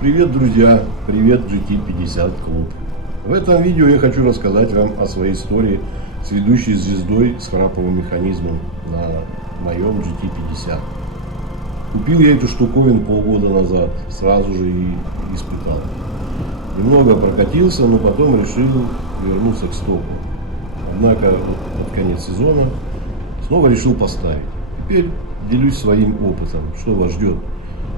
Привет, друзья! Привет, GT50 клуб! В этом видео я хочу рассказать вам о своей истории с ведущей звездой с храповым механизмом на моем GT50. Купил я эту штуковину полгода назад, сразу же и испытал. Немного прокатился, но потом решил вернуться к стоку. Однако под конец сезона снова решил поставить. Теперь делюсь своим опытом, что вас ждет,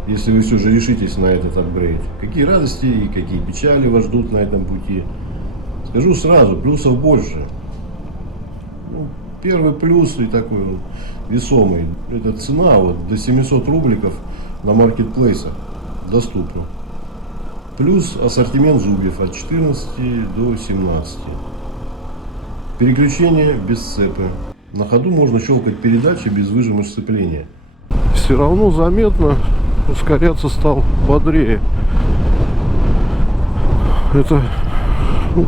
если вы все же решитесь на этот апгрейд. Какие радости и какие печали вас ждут на этом пути. Скажу сразу, плюсов больше. Первый плюс и такой весомый, это цена до 700 рубликов на маркетплейсах доступна. Плюс ассортимент зубьев от 14 до 17. Переключение без цепи. На ходу можно щелкать передачи без выжима сцепления. Все равно заметно ускоряться стал бодрее. Это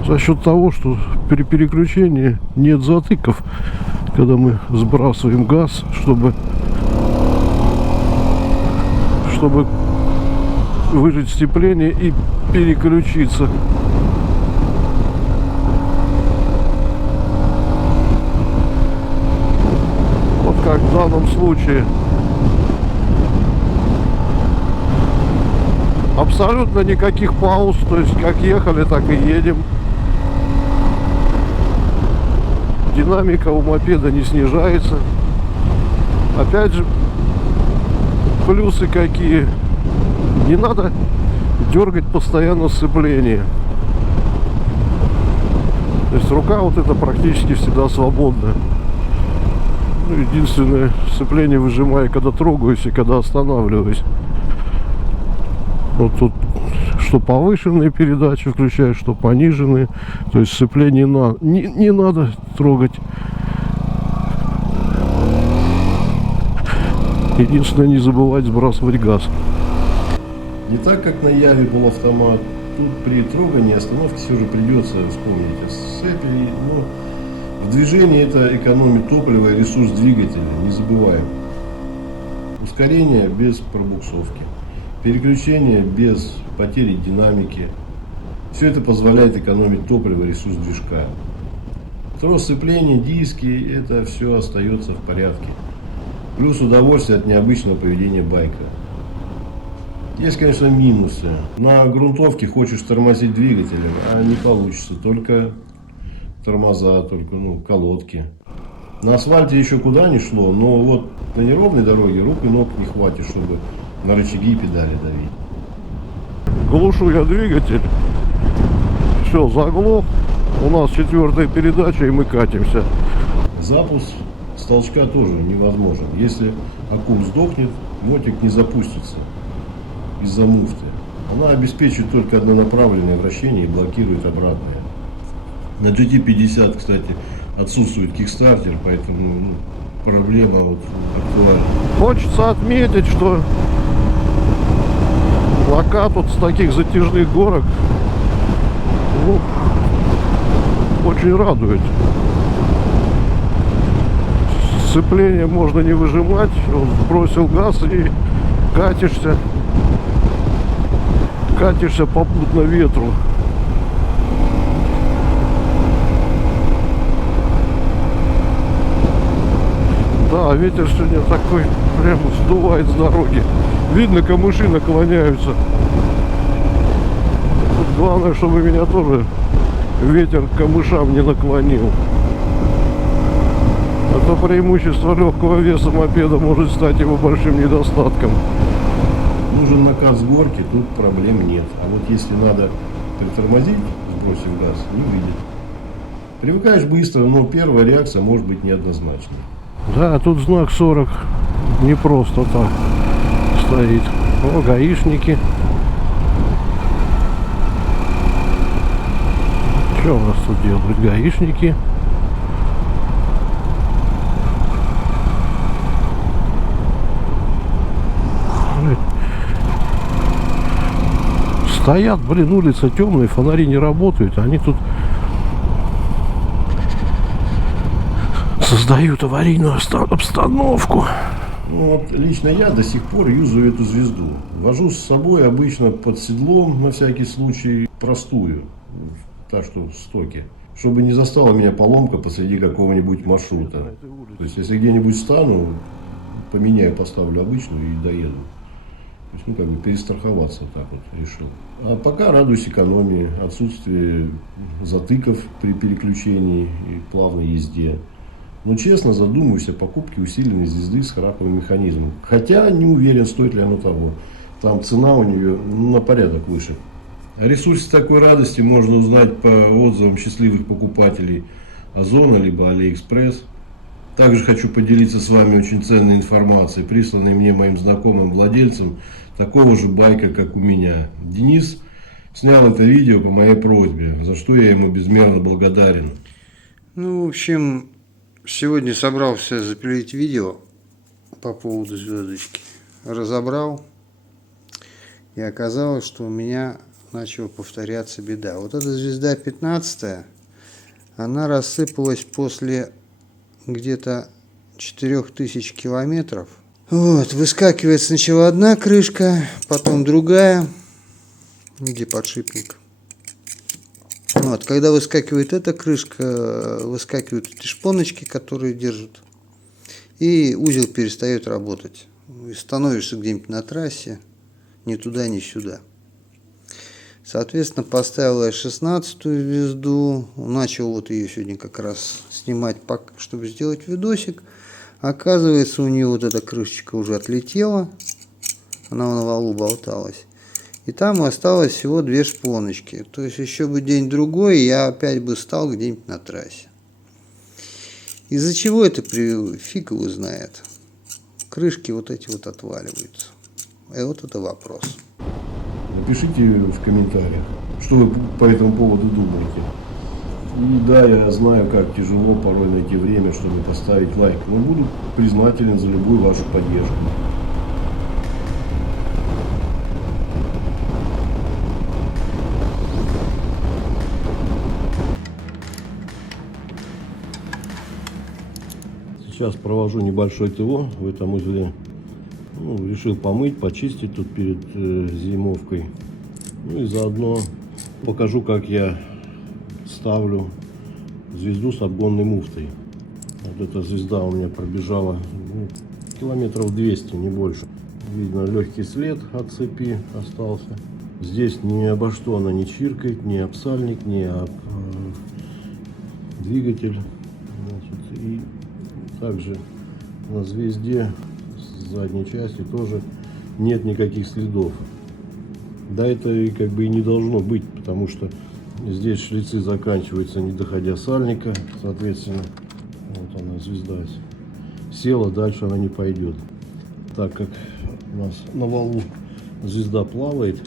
за счет того, что при переключении нет затыков, когда мы сбрасываем газ, чтобы выжать сцепление и переключиться. Вот как в данном случае. Абсолютно никаких пауз, то есть как ехали, так и едем. Динамика у мопеда не снижается. Опять же, плюсы какие. Не надо дергать постоянно сцепление. То есть рука вот эта практически всегда свободна. Единственное, сцепление выжимаю, когда трогаюсь и когда останавливаюсь. Вот тут что повышенные передачи включаю, что пониженные. То есть сцепление не надо трогать. Единственное, не забывать сбрасывать газ. Не так, как на Яве был автомат. Тут при трогании остановки все же придется вспомнить о сцепе. Но в движении это экономит топливо и ресурс двигателя. Не забываем. Ускорение без пробуксовки. Переключение без потери динамики. Все это позволяет экономить топливо и ресурс движка. Трос сцепления, диски, это все остается в порядке. Плюс удовольствие от необычного поведения байка. Есть, конечно, минусы. На грунтовке хочешь тормозить двигателем, а не получится. Только тормоза, только колодки. На асфальте еще куда ни шло, но вот на неровной дороге рук и ног не хватит, чтобы на рычаги и педали давить. Глушу я двигатель. Все, заглох. У нас 4-я передача, и мы катимся. Запуск с толчка тоже невозможен. Если аккум сдохнет, мотик не запустится из-за муфты. Она обеспечивает только однонаправленное вращение и блокирует обратное. На GT50, кстати, отсутствует кикстартер, поэтому проблема актуальна. Хочется отметить, что локат вот с таких затяжных горок очень радует. Сцепление можно не выжимать, вот бросил газ и катишься попутно ветру. Да, ветер сегодня такой прям сдувает с дороги. Видно, камыши наклоняются. Тут главное, чтобы меня тоже ветер к камышам не наклонил. А то преимущество легкого веса мопеда может стать его большим недостатком. Нужен накат с горки, тут проблем нет. А вот если надо притормозить, сбросив газ, не выйдет. Привыкаешь быстро, но первая реакция может быть неоднозначной. Да, тут знак 40 не просто так стоит. О, гаишники. Что у нас тут делают гаишники? Стоят, улица темная, фонари не работают, они тут создают аварийную обстановку. Ну, вот лично я до сих пор юзаю эту звезду. Вожу с собой обычно под седлом, на всякий случай, простую, так что в стоке. Чтобы не застала меня поломка посреди какого-нибудь маршрута. То есть, если где-нибудь встану, поменяю, поставлю обычную и доеду. То есть, ну, как бы перестраховаться так вот решил. А пока радуюсь экономии, отсутствию затыков при переключении и плавной езде. Но честно задумываюсь о покупке усиленной звезды с храповым механизмом. Хотя не уверен, стоит ли оно того. Там цена у нее на порядок выше. О ресурсе такой радости можно узнать по отзывам счастливых покупателей Озона либо Алиэкспресс. Также хочу поделиться с вами очень ценной информацией, присланной мне моим знакомым владельцем такого же байка, как у меня. Денис снял это видео по моей просьбе, за что я ему безмерно благодарен. Ну, в общем, сегодня собрался запилить видео по поводу звездочки. Разобрал, и оказалось, что у меня начала повторяться беда. Вот эта звезда 15-я, она рассыпалась после где-то 4000 километров. Вот, выскакивает сначала одна крышка, потом другая, где подшипник. Вот, когда выскакивает эта крышка, выскакивают эти шпоночки, которые держат, и узел перестает работать. И становишься где-нибудь на трассе, ни туда, ни сюда. Соответственно, поставил я 16-ю звезду, начал вот ее сегодня как раз снимать, чтобы сделать видосик. Оказывается, у нее вот эта крышечка уже отлетела, она на валу болталась. И там осталось всего 2 шпоночки. То есть еще бы день-другой, я опять бы стал где-нибудь на трассе. Из-за чего это привело? Фиг его знает. Крышки вот эти вот отваливаются. И вот это вопрос. Напишите в комментариях, что вы по этому поводу думаете. И да, я знаю, как тяжело порой найти время, чтобы поставить лайк, но буду признателен за любую вашу поддержку. Сейчас провожу небольшой ТО в этом узле. Ну, решил помыть, почистить тут перед зимовкой. Ну и заодно покажу, как я ставлю звезду с обгонной муфтой. Вот эта звезда у меня пробежала километров 200, не больше. Видно, легкий след от цепи остался. Здесь ни обо что она не чиркает, ни об сальник, ни об двигатель. Значит, и также на звезде с задней части тоже нет никаких следов. Да, это как бы и не должно быть, потому что здесь шлицы заканчиваются, не доходя сальника. Соответственно, вот она, звезда села, дальше она не пойдет. Так как у нас на валу звезда плавает,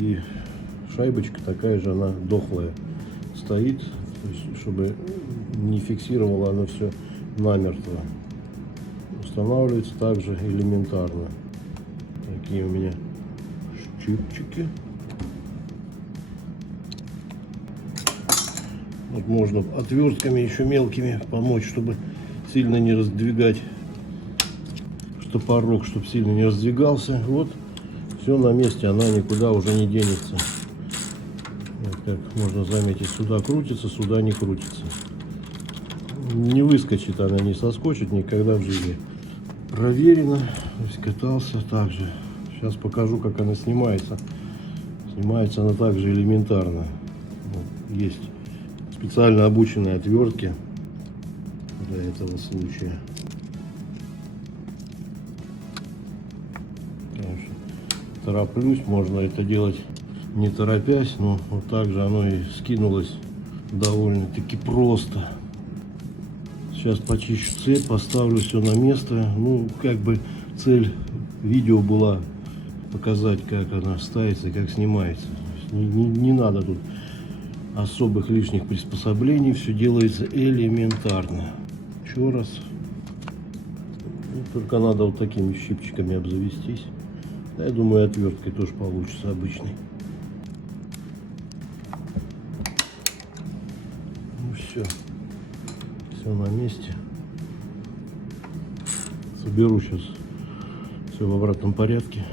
и шайбочка такая же, она дохлая стоит, то есть, чтобы не фиксировала она все намертво. Устанавливается также элементарно. Такие у меня щипчики. Вот можно отвертками еще мелкими помочь, чтобы сильно не раздвигать штопорок, чтобы сильно не раздвигался. Вот, все на месте, она никуда уже не денется. Вот, как можно заметить, сюда крутится, сюда не крутится. Не выскочит она, не соскочит никогда в жизни. Проверено, то есть катался также. Сейчас покажу, как она снимается. Снимается она также элементарно. Вот, есть специально обученные отвертки для этого случая. Тороплюсь, можно это делать не торопясь, но вот так же оно и скинулось довольно-таки просто. Сейчас почищу цепь, поставлю все на место. Ну, как бы цель видео была показать, как она ставится и как снимается. Не надо тут особых лишних приспособлений, все делается элементарно. Еще раз. Только надо вот такими щипчиками обзавестись. Да, я думаю, отверткой тоже получится обычной. Ну все. Все на месте. Соберу сейчас все в обратном порядке.